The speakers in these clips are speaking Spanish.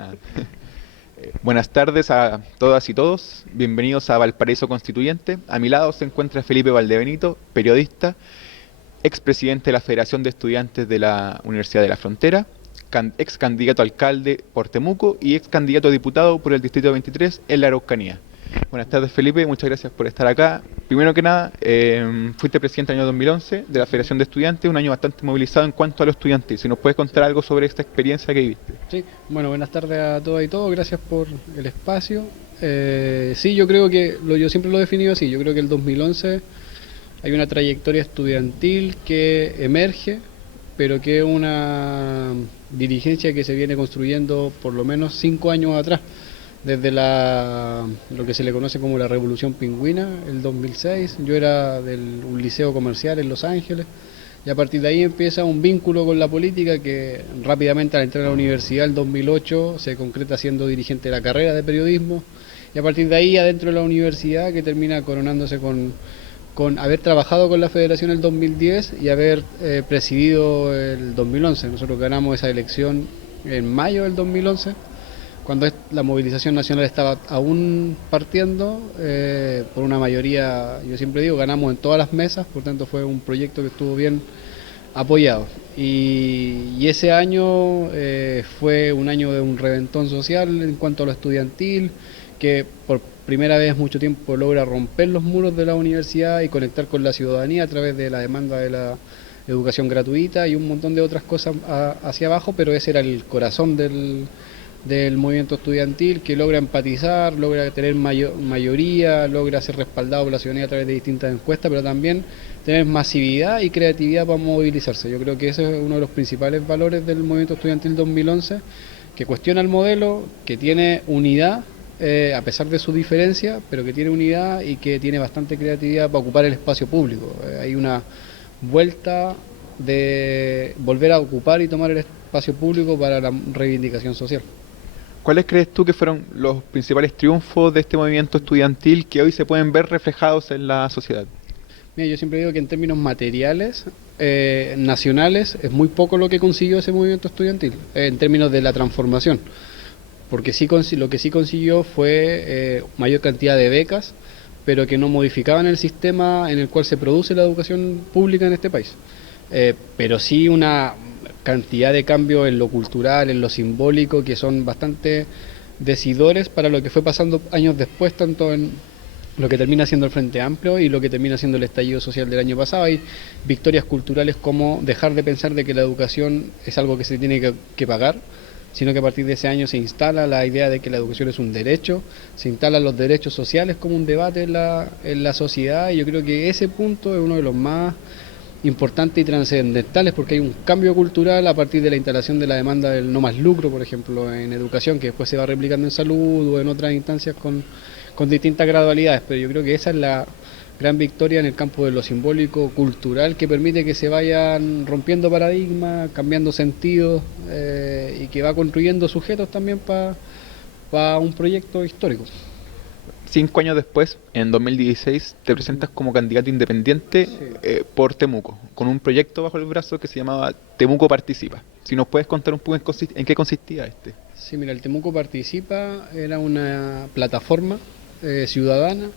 Ah. Buenas tardes a todas y todos. Bienvenidos a Valparaíso Constituyente. A mi lado se encuentra Felipe Valdebenito, periodista, expresidente de la Federación de Estudiantes de la Universidad de la Frontera, ex candidato a alcalde por Temuco y ex candidato a diputado por el Distrito 23 en la Araucanía. Buenas tardes, Felipe, muchas gracias por estar acá. Primero que nada, fuiste presidente en el año 2011 de la Federación de Estudiantes, un año bastante movilizado en cuanto a lo estudiantil. Si nos puedes contar algo sobre esta experiencia que viviste. Sí, bueno, buenas tardes a todas y todos, gracias por el espacio. Sí, yo creo que, yo siempre lo he definido así, yo creo que el 2011 hay una trayectoria estudiantil que emerge, pero que es una dirigencia que se viene construyendo por lo menos 5 años atrás, desde lo que se le conoce como la Revolución Pingüina, el 2006. Yo era de un liceo comercial en Los Ángeles, y a partir de ahí empieza un vínculo con la política que rápidamente al entrar a la universidad el 2008 se concreta siendo dirigente de la carrera de periodismo, y a partir de ahí adentro de la universidad, que termina coronándose con haber trabajado con la federación el 2010 y haber presidido el 2011. Nosotros ganamos esa elección en mayo del 2011, cuando la movilización nacional estaba aún partiendo, por una mayoría, yo siempre digo, ganamos en todas las mesas, por tanto fue un proyecto que estuvo bien apoyado. Y ese año fue un año de un reventón social en cuanto a lo estudiantil, que por primera vez en mucho tiempo logra romper los muros de la universidad y conectar con la ciudadanía a través de la demanda de la educación gratuita y un montón de otras cosas hacia abajo, pero ese era el corazón del movimiento estudiantil, que logra empatizar, logra tener mayoría, logra ser respaldado por la ciudadanía a través de distintas encuestas, pero también tener masividad y creatividad para movilizarse. Yo creo que ese es uno de los principales valores del movimiento estudiantil 2011, que cuestiona el modelo, que tiene unidad, a pesar de su diferencia, pero que tiene unidad y que tiene bastante creatividad para ocupar el espacio público. Hay una vuelta de volver a ocupar y tomar el espacio público para la reivindicación social. ¿Cuáles crees tú que fueron los principales triunfos de este movimiento estudiantil que hoy se pueden ver reflejados en la sociedad? Mira, yo siempre digo que en términos materiales, nacionales, es muy poco lo que consiguió ese movimiento estudiantil, en términos de la transformación, porque sí, lo que sí consiguió fue mayor cantidad de becas, pero que no modificaban el sistema en el cual se produce la educación pública en este país. Pero sí una cantidad de cambios en lo cultural, en lo simbólico, que son bastante decidores para lo que fue pasando años después, tanto en lo que termina siendo el Frente Amplio y lo que termina siendo el estallido social del año pasado. Hay victorias culturales como dejar de pensar de que la educación es algo que se tiene que pagar, sino que a partir de ese año se instala la idea de que la educación es un derecho, se instalan los derechos sociales como un debate en la sociedad, y yo creo que ese punto es uno de los más importantes y trascendentales, porque hay un cambio cultural a partir de la instalación de la demanda del no más lucro, por ejemplo, en educación, que después se va replicando en salud o en otras instancias con distintas gradualidades, pero yo creo que esa es la gran victoria en el campo de lo simbólico cultural, que permite que se vayan rompiendo paradigmas, cambiando sentidos, y que va construyendo sujetos también para un proyecto histórico. 5 años después, en 2016, te presentas como candidato independiente Sí. por Temuco, con un proyecto bajo el brazo que se llamaba Temuco Participa. Si nos puedes contar un poco en qué consistía este. Sí, mira, el Temuco Participa era una plataforma ciudadana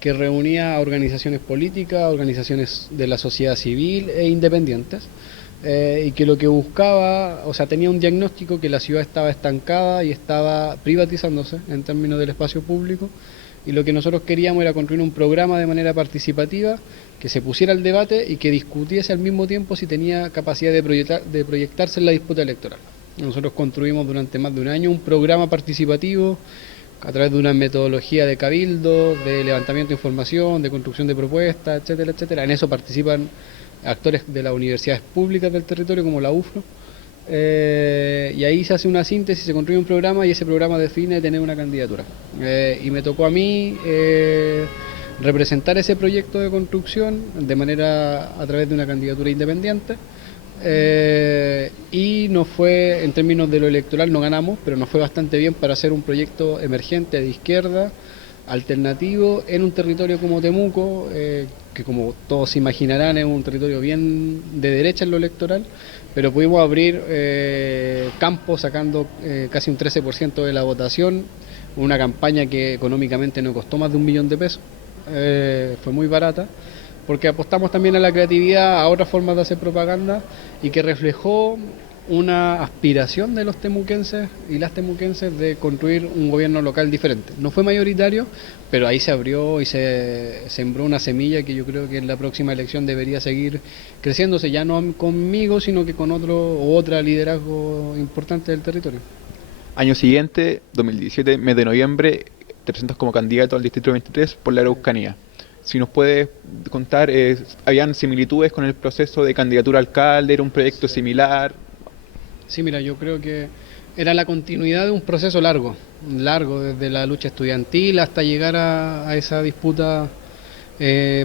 que reunía a organizaciones políticas, organizaciones de la sociedad civil e independientes, y que lo que buscaba, o sea, tenía un diagnóstico que la ciudad estaba estancada y estaba privatizándose en términos del espacio público, y lo que nosotros queríamos era construir un programa de manera participativa que se pusiera al debate y que discutiese al mismo tiempo si tenía capacidad de proyectarse en la disputa electoral. Nosotros construimos durante más de un año un programa participativo a través de una metodología de cabildo, de levantamiento de información, de construcción de propuestas, etcétera, etcétera. En eso participan actores de las universidades públicas del territorio, como la UFRO, y ahí se hace una síntesis, se construye un programa, y ese programa define tener una candidatura. Y me tocó a mí representar ese proyecto de construcción de manera a través de una candidatura independiente. Y nos fue, en términos de lo electoral no ganamos, pero nos fue bastante bien para hacer un proyecto emergente de izquierda, alternativo, en un territorio como Temuco, que como todos se imaginarán es un territorio bien de derecha en lo electoral, pero pudimos abrir campos sacando casi un 13% de la votación, una campaña que económicamente nos costó más de $1.000.000, fue muy barata, porque apostamos también a la creatividad, a otras formas de hacer propaganda, y que reflejó una aspiración de los temuquenses y las temuquenses de construir un gobierno local diferente. No fue mayoritario, pero ahí se abrió y se sembró una semilla que yo creo que en la próxima elección debería seguir creciéndose, ya no conmigo, sino que con otro u otra liderazgo importante del territorio. Año siguiente, 2017, mes de noviembre, te presentas como candidato al Distrito 23 por la Araucanía. Si nos puedes contar, ¿habían similitudes con el proceso de candidatura a alcalde? ¿Era un proyecto similar? Sí, mira, yo creo que era la continuidad de un proceso largo, desde la lucha estudiantil hasta llegar a esa disputa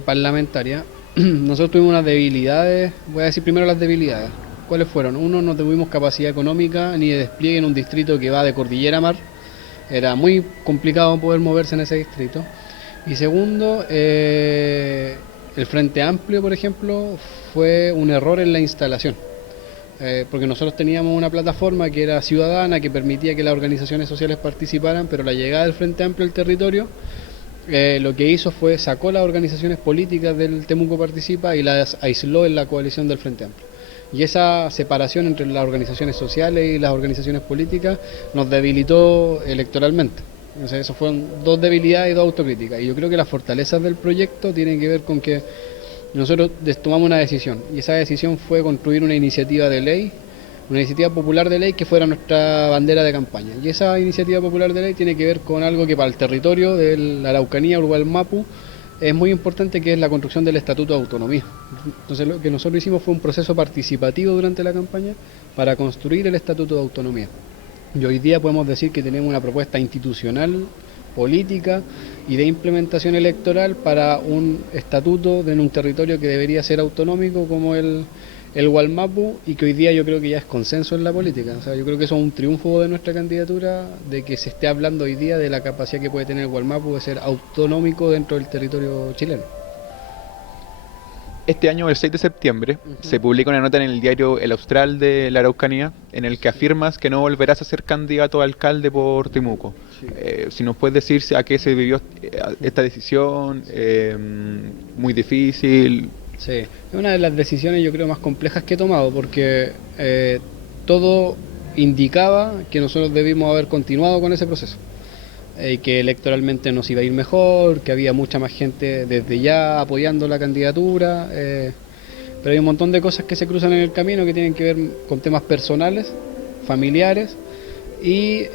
parlamentaria. Nosotros tuvimos unas debilidades, voy a decir primero las debilidades. ¿Cuáles fueron? Uno, no tuvimos capacidad económica ni de despliegue en un distrito que va de cordillera a mar. Era muy complicado poder moverse en ese distrito. Y segundo, el Frente Amplio, por ejemplo, fue un error en la instalación. Porque nosotros teníamos una plataforma que era ciudadana, que permitía que las organizaciones sociales participaran, pero la llegada del Frente Amplio al territorio lo que hizo fue sacó las organizaciones políticas del Temuco Participa y las aisló en la coalición del Frente Amplio. Y esa separación entre las organizaciones sociales y las organizaciones políticas nos debilitó electoralmente. Entonces, eso fueron dos debilidades y dos autocríticas. Y yo creo que las fortalezas del proyecto tienen que ver con que nosotros tomamos una decisión, y esa decisión fue construir una iniciativa de ley, una iniciativa popular de ley que fuera nuestra bandera de campaña. Y esa iniciativa popular de ley tiene que ver con algo que para el territorio de la Araucanía, Uruguay, Mapu, es muy importante, que es la construcción del Estatuto de Autonomía. Entonces lo que nosotros hicimos fue un proceso participativo durante la campaña para construir el Estatuto de Autonomía. Y hoy día podemos decir que tenemos una propuesta institucional, política y de implementación electoral para un estatuto en un territorio que debería ser autonómico como el Gualmapu, y que hoy día yo creo que ya es consenso en la política. O sea, yo creo que eso es un triunfo de nuestra candidatura, de que se esté hablando hoy día de la capacidad que puede tener el Gualmapu de ser autonómico dentro del territorio chileno. Este año, el 6 de septiembre, se publica una nota en el diario El Austral de la Araucanía, en el que afirmas que no volverás a ser candidato a alcalde por Temuco. Sí. Si nos puedes decir a qué se debió esta decisión, muy difícil. Sí, es una de las decisiones yo creo más complejas que he tomado, porque todo indicaba que nosotros debimos haber continuado con ese proceso. Que electoralmente nos iba a ir mejor, que había mucha más gente desde ya apoyando la candidatura, pero hay un montón de cosas que se cruzan en el camino que tienen que ver con temas personales, familiares, y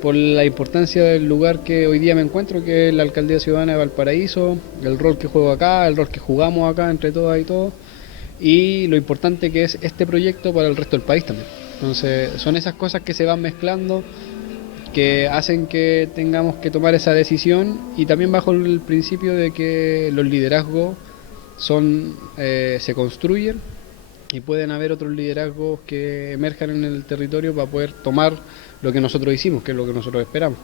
por la importancia del lugar que hoy día me encuentro, que es la Alcaldía Ciudadana de Valparaíso, el rol que juego acá, el rol que jugamos acá entre todas y todos, y lo importante que es este proyecto para el resto del país también. Entonces son esas cosas que se van mezclando, que hacen que tengamos que tomar esa decisión, y también bajo el principio de que los liderazgos se construyen, y pueden haber otros liderazgos que emerjan en el territorio para poder tomar lo que nosotros hicimos, que es lo que nosotros esperamos.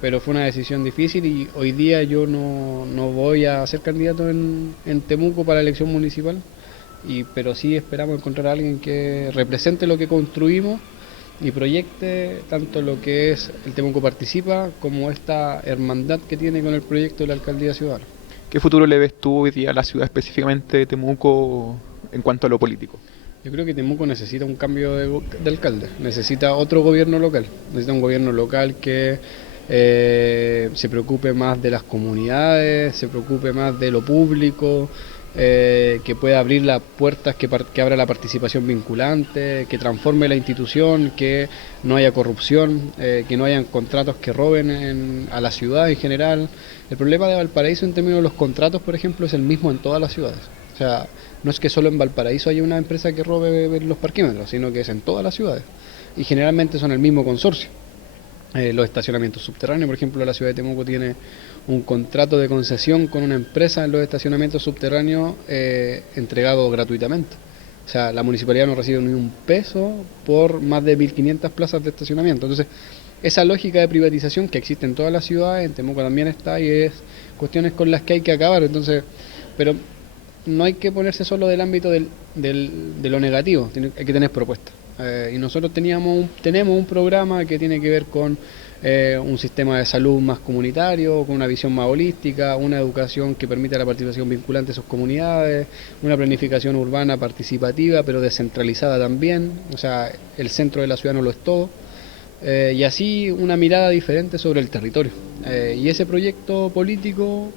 Pero fue una decisión difícil, y hoy día yo no voy a ser candidato en Temuco para la elección municipal, pero sí esperamos encontrar a alguien que represente lo que construimos y proyecte tanto lo que es el Temuco Participa como esta hermandad que tiene con el proyecto de la Alcaldía Ciudadana. ¿Qué futuro le ves tú hoy día a la ciudad, específicamente de Temuco, en cuanto a lo político? Yo creo que Temuco necesita un cambio de alcalde, necesita otro gobierno local, necesita un gobierno local que se preocupe más de las comunidades, se preocupe más de lo público, que pueda abrir las puertas, que abra la participación vinculante, que transforme la institución, que no haya corrupción, que no hayan contratos que roben a la ciudad en general. El problema de Valparaíso en términos de los contratos, por ejemplo, es el mismo en todas las ciudades. O sea, no es que solo en Valparaíso haya una empresa que robe los parquímetros, sino que es en todas las ciudades. Y generalmente son el mismo consorcio. Los estacionamientos subterráneos, por ejemplo, la ciudad de Temuco tiene un contrato de concesión con una empresa en los estacionamientos subterráneos entregado gratuitamente. O sea, la municipalidad no recibe ni un peso por más de 1.500 plazas de estacionamiento. Entonces, esa lógica de privatización que existe en todas las ciudades, en Temuco también está, y es cuestiones con las que hay que acabar. Entonces, pero no hay que ponerse solo del ámbito de lo negativo, hay que tener propuestas. Y nosotros tenemos un programa que tiene que ver con un sistema de salud más comunitario, con una visión más holística, una educación que permita la participación vinculante de sus comunidades, una planificación urbana participativa pero descentralizada también, o sea, el centro de la ciudad no lo es todo, y así una mirada diferente sobre el territorio. Y ese proyecto político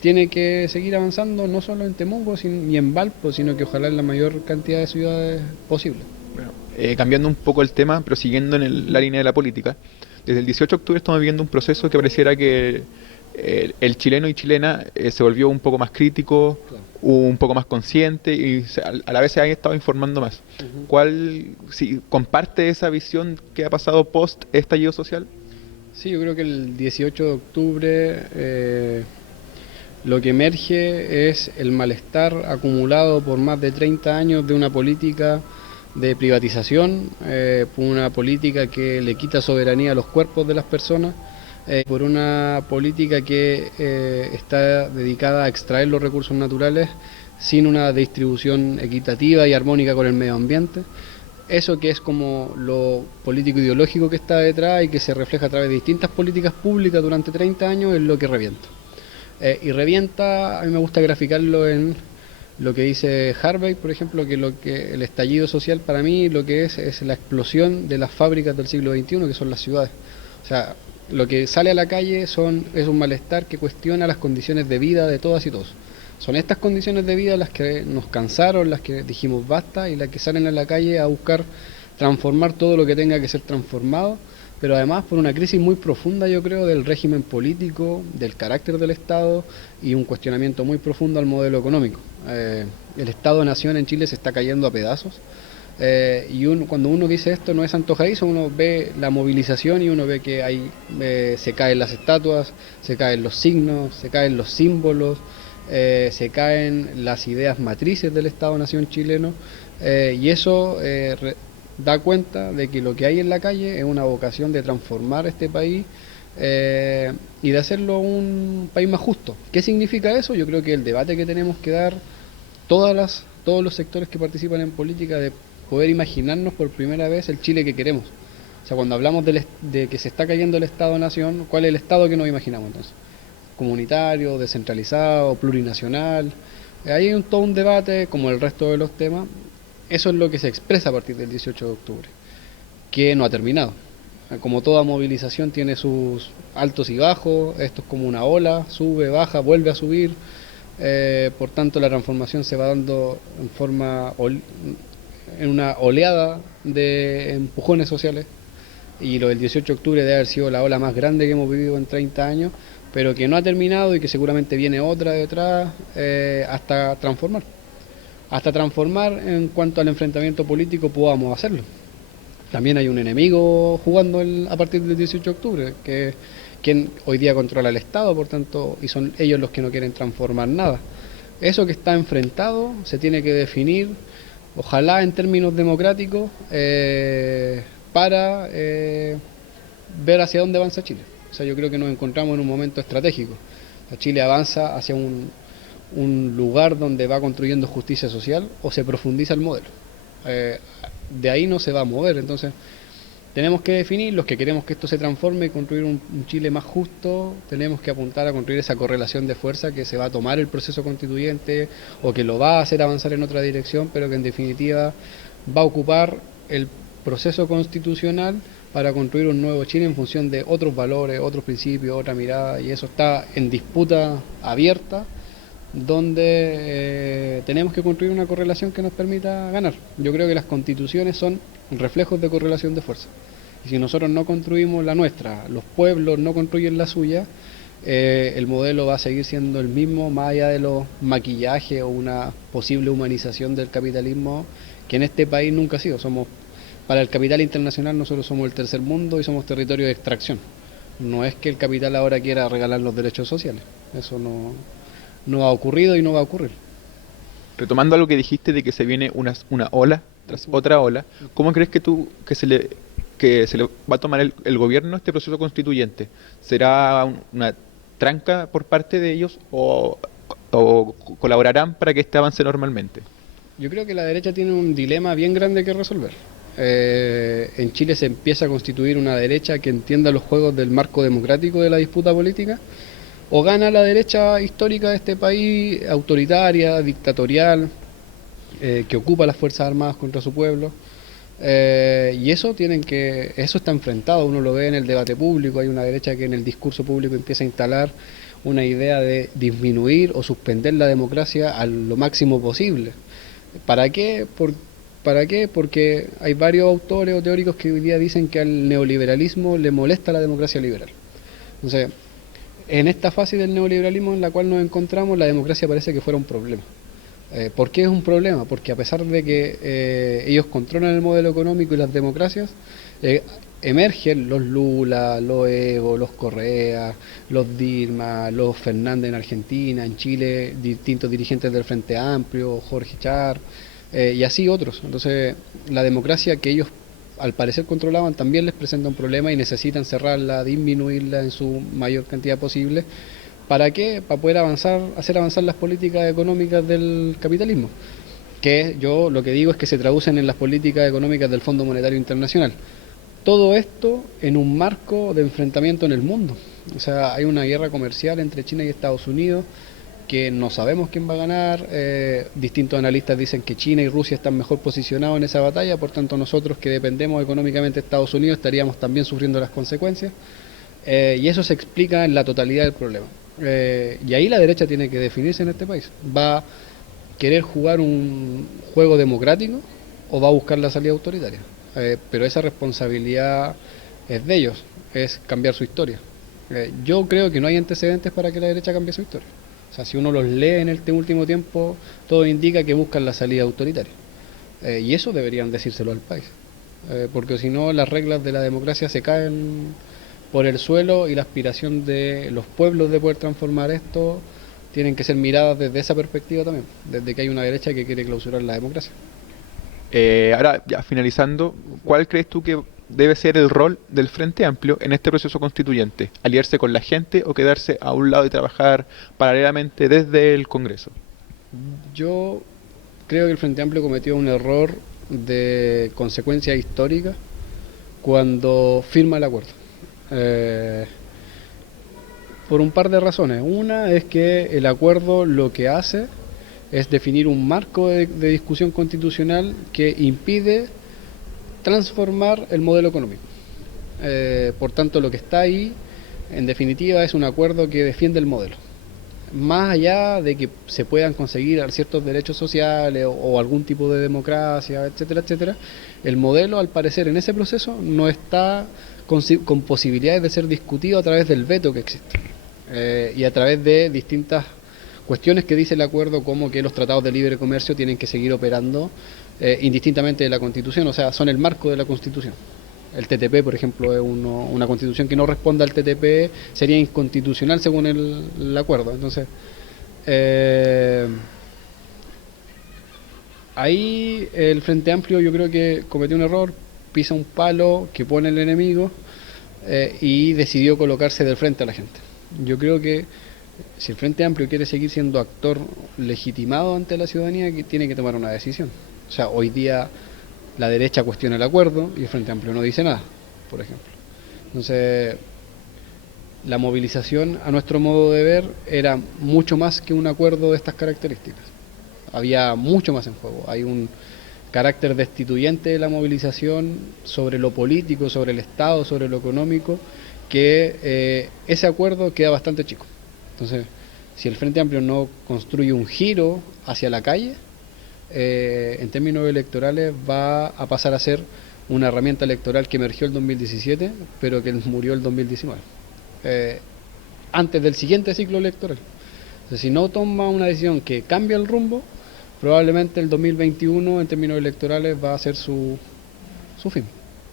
tiene que seguir avanzando no solo en Temuco ni en Valpo, sino que ojalá en la mayor cantidad de ciudades posible. Bueno, cambiando un poco el tema, pero siguiendo en la línea de la política, desde el 18 de octubre estamos viviendo un proceso que pareciera que el chileno y chilena se volvió un poco más crítico, Claro. un poco más consciente y a la vez se han estado informando más. ¿Cuál, si comparte esa visión que ha pasado post estallido social? Sí, yo creo que el 18 de octubre lo que emerge es el malestar acumulado por más de 30 años de una política de privatización, por una política que le quita soberanía a los cuerpos de las personas, por una política que está dedicada a extraer los recursos naturales sin una distribución equitativa y armónica con el medio ambiente. Eso que es como lo político ideológico que está detrás y que se refleja a través de distintas políticas públicas durante 30 años es lo que revienta. Y revienta, a mí me gusta graficarlo en lo que dice Harvey, por ejemplo, que el estallido social para mí lo que es la explosión de las fábricas del siglo XXI, que son las ciudades. O sea, lo que sale a la calle es un malestar que cuestiona las condiciones de vida de todas y todos. Son estas condiciones de vida las que nos cansaron, las que dijimos basta y las que salen a la calle a buscar transformar todo lo que tenga que ser transformado, pero además por una crisis muy profunda, yo creo, del régimen político, del carácter del Estado y un cuestionamiento muy profundo al modelo económico. El Estado-Nación en Chile se está cayendo a pedazos. Cuando uno dice esto no es antojadizo, uno ve la movilización y uno ve que se caen las estatuas, se caen los signos, se caen los símbolos, se caen las ideas matrices del Estado-Nación chileno, y eso da cuenta de que lo que hay en la calle es una vocación de transformar este país y de hacerlo un país más justo. ¿Qué significa eso? Yo creo que el debate que tenemos que dar todos los sectores que participan en política, de poder imaginarnos por primera vez el Chile que queremos. O sea, cuando hablamos de que se está cayendo el Estado-Nación, ¿cuál es el Estado que nos imaginamos entonces? Comunitario, descentralizado, plurinacional. Ahí hay todo un debate, como el resto de los temas. Eso es lo que se expresa a partir del 18 de octubre, que no ha terminado. Como toda movilización tiene sus altos y bajos, esto es como una ola, sube, baja, vuelve a subir. Por tanto, la transformación se va dando en una oleada de empujones sociales, y lo del 18 de octubre debe haber sido la ola más grande que hemos vivido en 30 años, pero que no ha terminado y que seguramente viene otra detrás, hasta transformar en cuanto al enfrentamiento político podamos hacerlo. También hay un enemigo jugando a partir del 18 de octubre, que es quien hoy día controla el Estado, por tanto, y son ellos los que no quieren transformar nada. Eso que está enfrentado se tiene que definir, ojalá en términos democráticos, para ver hacia dónde avanza Chile. O sea, yo creo que nos encontramos en un momento estratégico. Chile avanza hacia un lugar donde va construyendo justicia social o se profundiza el modelo. De ahí no se va a mover, entonces tenemos que definir, los que queremos que esto se transforme y construir un Chile más justo, tenemos que apuntar a construir esa correlación de fuerza que se va a tomar el proceso constituyente o que lo va a hacer avanzar en otra dirección, pero que en definitiva va a ocupar el proceso constitucional para construir un nuevo Chile en función de otros valores, otros principios, otra mirada, y eso está en disputa abierta, donde tenemos que construir una correlación que nos permita ganar. Yo creo que las constituciones son reflejos de correlación de fuerza. Y si nosotros no construimos la nuestra, los pueblos no construyen la suya, el modelo va a seguir siendo el mismo, más allá de los maquillajes o una posible humanización del capitalismo, que en este país nunca ha sido. Para el capital internacional nosotros somos el tercer mundo y somos territorio de extracción. No es que el capital ahora quiera regalar los derechos sociales. Eso no ha ocurrido y no va a ocurrir. Retomando algo que dijiste de que se viene una ola tras otra ola, ¿cómo crees que se le va a tomar el gobierno este proceso constituyente? ¿Será una tranca por parte de ellos o o colaborarán para que este avance normalmente? Yo creo que la derecha tiene un dilema bien grande que resolver. En Chile se empieza a constituir una derecha que entienda los juegos del marco democrático de la disputa política, o gana la derecha histórica de este país, autoritaria, dictatorial, que ocupa las Fuerzas Armadas contra su pueblo. Y eso está enfrentado, uno lo ve en el debate público, hay una derecha que en el discurso público empieza a instalar una idea de disminuir o suspender la democracia a lo máximo posible. ¿Para qué? ¿Para qué? Porque hay varios autores o teóricos que hoy día dicen que al neoliberalismo le molesta la democracia liberal. Entonces, en esta fase del neoliberalismo en la cual nos encontramos, la democracia parece que fuera un problema. ¿Por qué es un problema? Porque a pesar de que ellos controlan el modelo económico y las democracias, emergen los Lula, los Evo, los Correa, los Dilma, los Fernández en Argentina, en Chile, distintos dirigentes del Frente Amplio, Jorge Char, y así otros. Entonces, la democracia que ellos al parecer controlaban también les presenta un problema y necesitan cerrarla, disminuirla en su mayor cantidad posible. ¿Para qué? Para poder hacer avanzar las políticas económicas del capitalismo. Que yo lo que digo es que se traducen en las políticas económicas del Fondo Monetario Internacional. Todo esto en un marco de enfrentamiento en el mundo. O sea, hay una guerra comercial entre China y Estados Unidos que no sabemos quién va a ganar. Distintos analistas dicen que China y Rusia están mejor posicionados en esa batalla, por tanto nosotros que dependemos económicamente de Estados Unidos estaríamos también sufriendo las consecuencias. Y eso se explica en la totalidad del problema. Y ahí la derecha tiene que definirse en este país. ¿Va a querer jugar un juego democrático o va a buscar la salida autoritaria? Pero esa responsabilidad es de ellos, es cambiar su historia. Yo creo que no hay antecedentes para que la derecha cambie su historia. O sea, si uno los lee en este último tiempo, todo indica que buscan la salida autoritaria. Y eso deberían decírselo al país. Porque si no, las reglas de la democracia se caen por el suelo y la aspiración de los pueblos de poder transformar esto tienen que ser miradas desde esa perspectiva también, desde que hay una derecha que quiere clausurar la democracia. Ahora, ya finalizando, ¿cuál crees tú que debe ser el rol del Frente Amplio en este proceso constituyente? ¿Aliarse con la gente o quedarse a un lado y trabajar paralelamente desde el Congreso? Yo creo que el Frente Amplio cometió un error de consecuencia histórica cuando firma el acuerdo. Por un par de razones. Una es que el acuerdo lo que hace es definir un marco de discusión constitucional que impide transformar el modelo económico. Por tanto, lo que está ahí, en definitiva, es un acuerdo que defiende el modelo. Más allá de que se puedan conseguir ciertos derechos sociales o algún tipo de democracia, etcétera, etcétera, el modelo, al parecer, en ese proceso no está con posibilidades de ser discutido a través del veto que existe. Y a través de distintas cuestiones que dice el acuerdo, como que los tratados de libre comercio tienen que seguir operando indistintamente de la Constitución, o sea, son el marco de la Constitución. El TTP, por ejemplo, es una constitución que no responda al TTP, sería inconstitucional según el acuerdo. Entonces, ahí el Frente Amplio yo creo que cometió un error, pisa un palo que pone el enemigo y decidió colocarse del frente a la gente. Yo creo que si el Frente Amplio quiere seguir siendo actor legitimado ante la ciudadanía, que tiene que tomar una decisión. O sea, hoy día la derecha cuestiona el acuerdo y el Frente Amplio no dice nada, por ejemplo. Entonces, la movilización, a nuestro modo de ver, era mucho más que un acuerdo de estas características. Había mucho más en juego. Hay un carácter destituyente de la movilización sobre lo político, sobre el Estado, sobre lo económico, que ese acuerdo queda bastante chico. Entonces, si el Frente Amplio no construye un giro hacia la calle, en términos electorales va a pasar a ser una herramienta electoral que emergió el 2017, pero que murió el 2019, antes del siguiente ciclo electoral. Entonces, si no toma una decisión que cambia el rumbo, probablemente el 2021 en términos electorales va a ser su fin,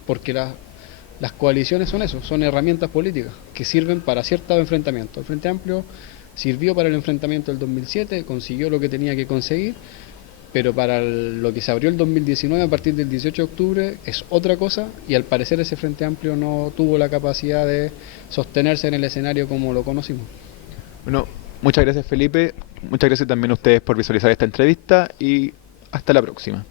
porque las coaliciones son eso, son herramientas políticas que sirven para ciertos enfrentamientos. El Frente Amplio sirvió para el enfrentamiento del 2007, consiguió lo que tenía que conseguir, pero para lo que se abrió el 2019 a partir del 18 de octubre es otra cosa, y al parecer ese Frente Amplio no tuvo la capacidad de sostenerse en el escenario como lo conocimos. Bueno, muchas gracias, Felipe. Muchas gracias también a ustedes por visualizar esta entrevista y hasta la próxima.